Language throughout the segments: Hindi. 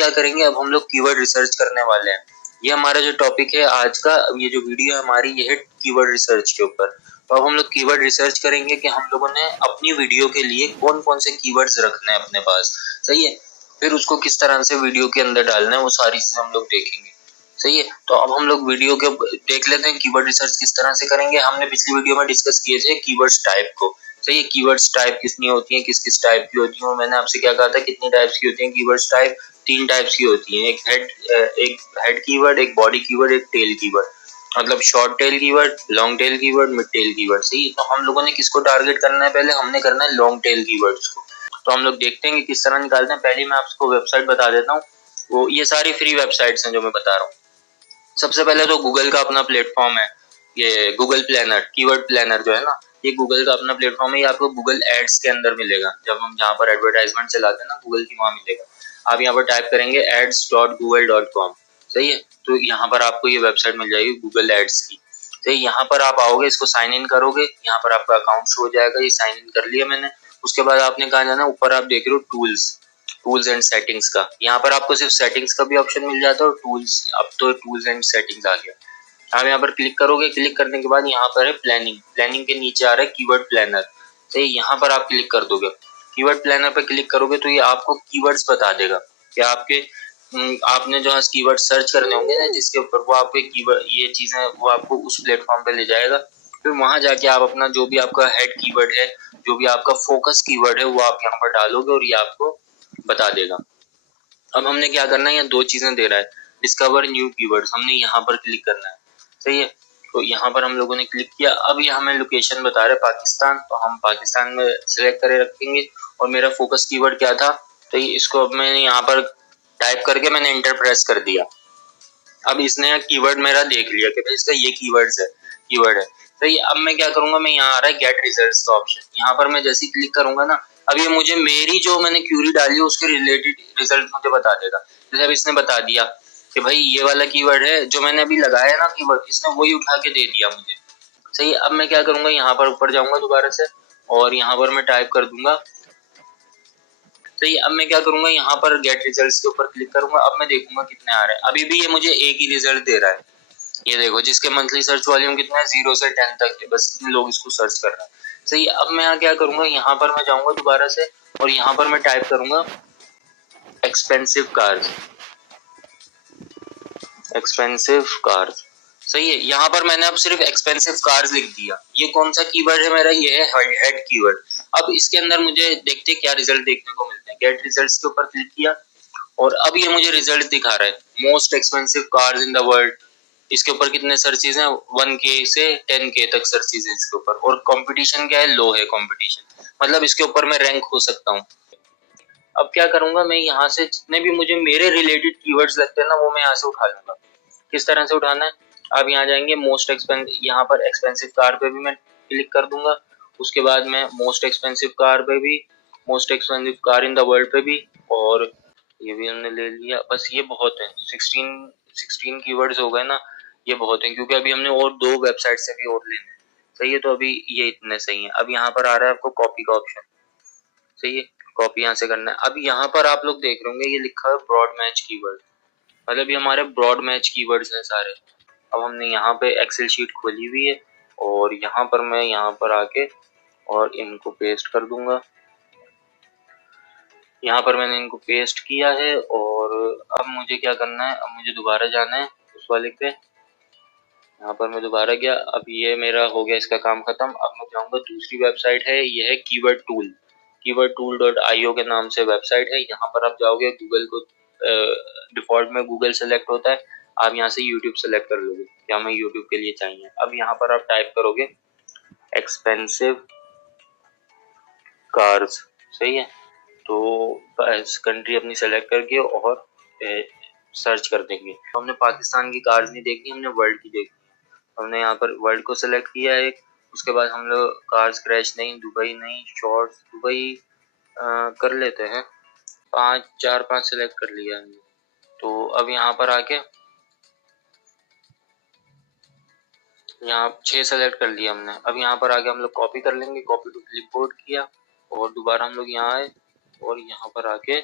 क्या करेंगे, अब हम लोग कीवर्ड रिसर्च करने वाले हैं। ये हमारा जो टॉपिक है आज का, अब ये जो वीडियो है हमारी, ये है कीवर्ड रिसर्च के ऊपर। तो अब हम लोग कीवर्ड रिसर्च करेंगे कि हम लोगों ने अपनी वीडियो के लिए कौन कौन से कीवर्ड्स रखने हैं अपने पास, सही है। फिर उसको किस तरह से वीडियो के अंदर डालना है, वो सारी चीजें हम लोग देखेंगे, सही है। तो अब हम लोग वीडियो के देख लेते हैं कीवर्ड रिसर्च किस तरह से करेंगे। हमने पिछली वीडियो में डिस्कस किए थे कीवर्ड्स टाइप को, सही है। कीवर्ड्स टाइप कितनी होती है, किस किस टाइप की होती है, और मैंने आपसे क्या कहा था कितनी टाइप्स की होती है कीवर्ड्स टाइप। 3 टाइप्स की होती है, एक हेड कीवर्ड, एक बॉडी कीवर्ड, एक टेल कीवर्ड। मतलब short tail keyword, long tail keyword, mid tail keyword, सही है। तो हम लोगों ने किसको टारगेट करना है, पहले हमने करना है लॉन्ग टेल कीवर्ड्स को। तो हम लोग देखते हैं कि किस तरह निकालते हैं। पहले मैं आपको वेबसाइट बता देता हूँ, वो ये सारी फ्री वेबसाइट्स हैं जो मैं बता रहा हूँ। सबसे पहले तो गूगल का अपना प्लेटफॉर्म है, ये गूगल प्लानर, कीवर्ड प्लानर जो है ना, ये गूगल का अपना प्लेटफॉर्म है। ये आपको गूगल एड्स के अंदर मिलेगा, जब हम जहाँ पर एडवर्टाइजमेंट चलाते हैं ना गूगल की, वहां मिलेगा। आप यहाँ पर टाइप करेंगे ads.google.com, सही है। तो यहाँ पर आपको ये वेबसाइट मिल जाएगी गूगल एड्स की। तो यहाँ पर आप आओगे, इसको साइन इन करोगे, यहाँ पर आपका अकाउंट शो हो जाएगा। ये साइन इन कर लिया मैंने। उसके बाद आपने कहा जाना, ऊपर आप देख रहे हो टूल्स एंड सेटिंग्स का। यहाँ पर आपको सिर्फ सेटिंग्स का भी ऑप्शन मिल जाता है और टूल्स, अब तो टूल्स एंड सेटिंग्स आ गया। आप यहाँ पर क्लिक करोगे, क्लिक करने के बाद यहाँ पर है प्लानिंग के नीचे आ रहा है कीवर्ड प्लानर, सही। यहाँ पर आप क्लिक कर दोगे, कीवर्ड प्लानर पर क्लिक करोगे तो ये आपको कीवर्ड्स बता देगा कि आपने जो है कीवर्ड सर्च करने होंगे ना जिसके ऊपर, वो आपको कीवर्ड, ये चीजें वो आपको उस प्लेटफॉर्म पे ले जाएगा। फिर वहां जाके आप अपना जो भी आपका हेड कीवर्ड है, जो भी आपका फोकस कीवर्ड है, वो आप यहाँ पर डालोगे और ये आपको बता देगा। अब हमने क्या करना है, यहाँ 2 चीजें दे रहा है, डिस्कवर न्यू कीवर्ड्स, हमने यहाँ पर क्लिक करना है, सही है। तो यहाँ पर हम लोगों ने क्लिक किया। अब ये हमें लोकेशन बता रहा है पाकिस्तान, तो हम पाकिस्तान में सिलेक्ट करे रखेंगे। और मेरा फोकस कीवर्ड क्या था, तो इसको अब मैंने यहाँ पर टाइप करके मैंने एंटर प्रेस कर दिया। अब इसने कीवर्ड मेरा देख लिया कि भाई इसका ये कीवर्ड है, तो ये अब मैं क्या करूंगा, मैं यहाँ आ रहा है गेट रिजल्ट्स का ऑप्शन, यहाँ पर मैं जैसे ही क्लिक करूंगा ना, अब ये मुझे मेरी जो मैंने क्यूरी डाली है उसके रिलेटेड रिजल्ट मुझे बता देगा। जैसे अब इसने बता दिया कि भाई ये वाला कीवर्ड है जो मैंने अभी लगाया ना कीवर्ड, इसने वही उठा के दे दिया मुझे, सही। अब मैं क्या करूंगा, यहाँ पर ऊपर जाऊंगा दोबारा से और यहाँ पर मैं टाइप कर दूंगा, सही। अब मैं क्या करूंगा, यहाँ पर गेट रिजल्ट्स के ऊपर क्लिक करूंगा। अब मैं देखूंगा कितने आ रहे हैं। अभी भी ये मुझे एक ही रिजल्ट दे रहा है, ये देखो, जिसके मंथली सर्च वॉल्यूम कितना है, 0 से 10 तक है, बस इतने लोग इसको सर्च कर रहे हैं, सही। अब मैं यहाँ क्या करूंगा, यहाँ पर मैं जाऊंगा दोबारा से और यहाँ पर मैं टाइप करूंगा एक्सपेंसिव कार्स, सही है। यहाँ पर मैंने अब सिर्फ एक्सपेंसिव कार्स लिख दिया। ये कौन सा कीवर्ड है मेरा, ये है हेड कीवर्ड। अब इसके अंदर मुझे देखते क्या रिजल्ट देखने को मिलते हैं। गेट रिजल्ट्स के ऊपर क्लिक किया और अब ये मुझे रिजल्ट दिखा रहा है, most expensive cars in the world. इसके ऊपर कितने सर्चेज हैं, 1K से 10K तक सर्चेज है इसके ऊपर। और कंपटीशन क्या है, लो है कंपटीशन, मतलब इसके ऊपर मैं रैंक हो सकता हूँ। अब क्या करूंगा, मैं यहाँ से जितने भी मुझे मेरे रिलेटेड कीवर्ड्स लगते हैं ना, वो मैं यहाँ से उठा लूंगा। किस तरह से उठाना है, आप यहाँ जाएंगे मोस्ट एक्सपेंसिव, यहाँ पर एक्सपेंसिव कार पे भी मैं क्लिक कर दूंगा। उसके बाद मैं मोस्ट एक्सपेंसिव कार पे भी, most expensive car in the world पे भी, और ये भी हमने ले लिया। बस ये बहुत है, 16 कीवर्ड्स हो गए ना, ये बहुत है, क्योंकि अभी हमने और 2 वेबसाइट से भी और लेने, सही है। तो अभी ये इतने सही है। अब यहाँ पर आ रहा है आपको कॉपी का ऑप्शन, सही है, कॉपी यहाँ से करना है। अब यहाँ पर आप लोग देख रहे होंगे ये लिखा है ब्रॉड मैच कीवर्ड, मतलब ये हमारे ब्रॉड मैच कीवर्ड्स हैं सारे। अब हमने यहाँ पे एक्सेल शीट खोली हुई है और यहाँ पर मैं यहाँ पर आके और इनको पेस्ट कर दूंगा। यहाँ पर मैंने इनको पेस्ट किया है और अब मुझे क्या करना है, अब मुझे दोबारा जाना है उस वाले पे। यहाँ पर मैं दोबारा गया, अब ये मेरा हो गया इसका काम खत्म। अब मैं जाऊंगा, दूसरी वेबसाइट है, ये है कीवर्ड टूल.io के नाम से वेबसाइट है। यहाँ पर आप जाओगे, गूगल को डिफॉल्ट में गूगल सेलेक्ट होता है, आप यहाँ से यूट्यूब सेलेक्ट कर लोगे कि हमें यूट्यूब के लिए चाहिए। अब यहाँ पर आप टाइप करोगे एक्सपेंसिव कार्स, सही है। तो बस कंट्री अपनी सेलेक्ट करके और सर्च कर देंगे। हमने पाकिस्तान की कार्स नहीं देखी, हमने वर्ल्ड की देखी। हमने यहाँ पर वर्ल्ड को सिलेक्ट किया है। उसके बाद हम लोग कार्स क्रैश नहीं, दुबई नहीं, शॉर्ट्स दुबई कर लेते हैं, 4-5 सिलेक्ट कर लिया हमने। तो अब यहाँ पर आके यहाँ 6 सेलेक्ट कर लिया हमने। अब यहाँ पर आके हम लोग कॉपी कर लेंगे, कॉपी टू क्लिपबोर्ड किया और दोबारा हम लोग यहाँ आए और यहाँ पर आके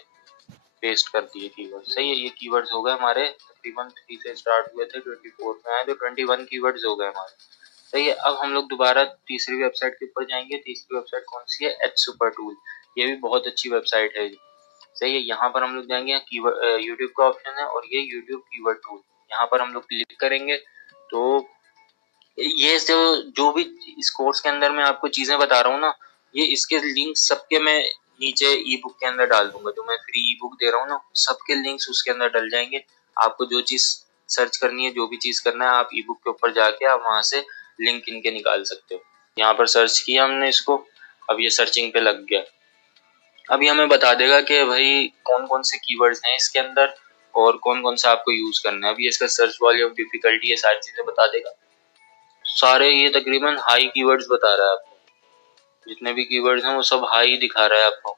पेस्ट कर दिए कीवर्ड। सही है, ये कीवर्ड्स हो गए हमारे, तकरीबन 3 से स्टार्ट हुए थे, 24 में आए तो 21 कीवर्ड्स हो गए हमारे। सही है, अब हम लोग दोबारा तीसरी वेबसाइट के ऊपर जाएंगे। तीसरी वेबसाइट कौन सी है? H super tool. ये भी बहुत अच्छी वेबसाइट है। सही है, यहाँ पर हम लोग जाएंगे, कीवर्ड यूट्यूब का ऑप्शन है और ये यूट्यूब कीवर्ड टूल, यहाँ पर हम लोग क्लिक करेंगे तो ये जो भी इस कोर्स के अंदर मैं आपको चीजें बता रहा हूँ ना, ये इसके लिंक सबके मैं नीचे ई बुक के अंदर डाल दूंगा। जो मैं फ्री ई बुक दे रहा हूँ ना, सबके लिंक्स उसके अंदर डल जाएंगे। आपको जो चीज सर्च करनी है, जो भी चीज करना है, आप ई बुक के ऊपर जाके आप वहां से लिंक इनके निकाल सकते हो। यहाँ पर सर्च किया हमने इसको, अब ये सर्चिंग पे लग गया। अभी हमें बता देगा कि भाई कौन कौन से कीवर्ड्स हैं इसके अंदर और कौन कौन सा आपको यूज करना है। अभी इसका सर्च वॉल्यूम, डिफिकल्टी, ये सारी चीजें बता देगा। सारे ये तकरीबन हाई कीवर्ड्स बता रहा है आपको, जितने भी कीवर्ड्स हैं वो सब हाई दिखा रहा है आपको।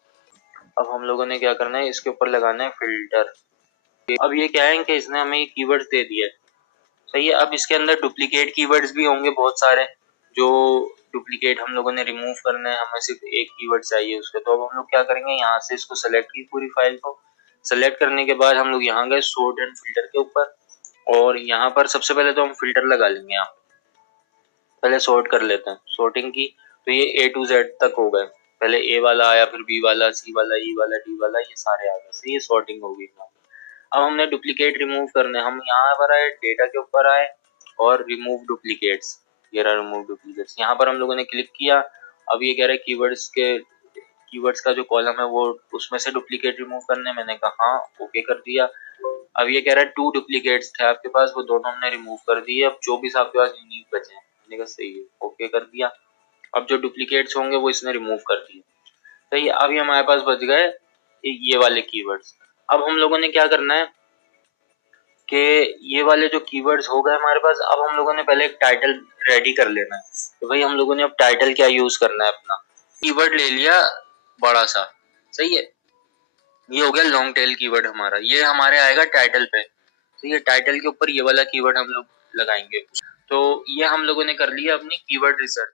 अब हम लोगों ने क्या करना है, इसके ऊपर लगाना है फिल्टर। अब ये क्या है कि इसने हमें कीवर्ड्स दे दिए। सही है, अब इसके अंदर डुप्लीकेट कीवर्ड्स भी होंगे बहुत सारे, जो डुप्लीकेट हम लोगों ने रिमूव करना है। हमें सिर्फ एक कीवर्ड चाहिए उसके, तो अब हम लोग क्या करेंगे, यहाँ से इसको सेलेक्ट की, पूरी फाइल को सेलेक्ट करने के बाद हम लोग यहाँ गए सॉर्ट एंड फिल्टर के ऊपर, और यहाँ पर सबसे पहले तो हम फिल्टर लगा लेंगे। यहाँ पहले सॉर्ट कर लेते हैं, सॉर्टिंग की तो ये ए टू जेड तक हो गए। पहले ए वाला आया, फिर बी वाला, सी वाला, ई वाला, डी वाला, ये सारे आ गए। तो ये सॉर्टिंग हो गई। अब हमने डुप्लीकेट रिमूव करने, हम यहाँ पर आए, डेटा के ऊपर आए और रिमूव डुप्लीकेट्स। ये रहा रिमूव डुप्लीकेट्स, यहाँ पर हम लोगों ने क्लिक किया। अब ये कह रहा है कीवर्ड्स का जो कॉलम है वो, उसमें से डुप्लीकेट रिमूव करने, मैंने कहा हाँ, ओके कर दिया। अब ये कह रहा है 2 डुप्लीकेट्स थे आपके पास, वो दोनों हमने रिमूव कर दिए, अब 24 आपके पास यूनिक बचे हैं। मैंने कहा सही है, ओके कर दिया। अब जो डुप्लीकेट्स होंगे वो इसने रिमूव कर दिए। सही है, अभी हमारे पास बच गए ये वाले कीवर्ड्स। अब हम लोगों ने क्या करना है कि ये वाले जो कीवर्ड्स हो गए हमारे पास, अब हम लोगों ने पहले एक टाइटल रेडी कर लेना है। तो भाई हम लोगों ने अब टाइटल क्या यूज करना है अपना, कीवर्ड ले लिया बड़ा सा। सही है, ये हो गया लॉन्ग टेल कीवर्ड हमारा, ये हमारे आएगा टाइटल पे। तो ये टाइटल के ऊपर ये वाला कीवर्ड हम लोग लगाएंगे। तो ये हम लोगों ने कर लिया अपनी कीवर्ड रिसर्च।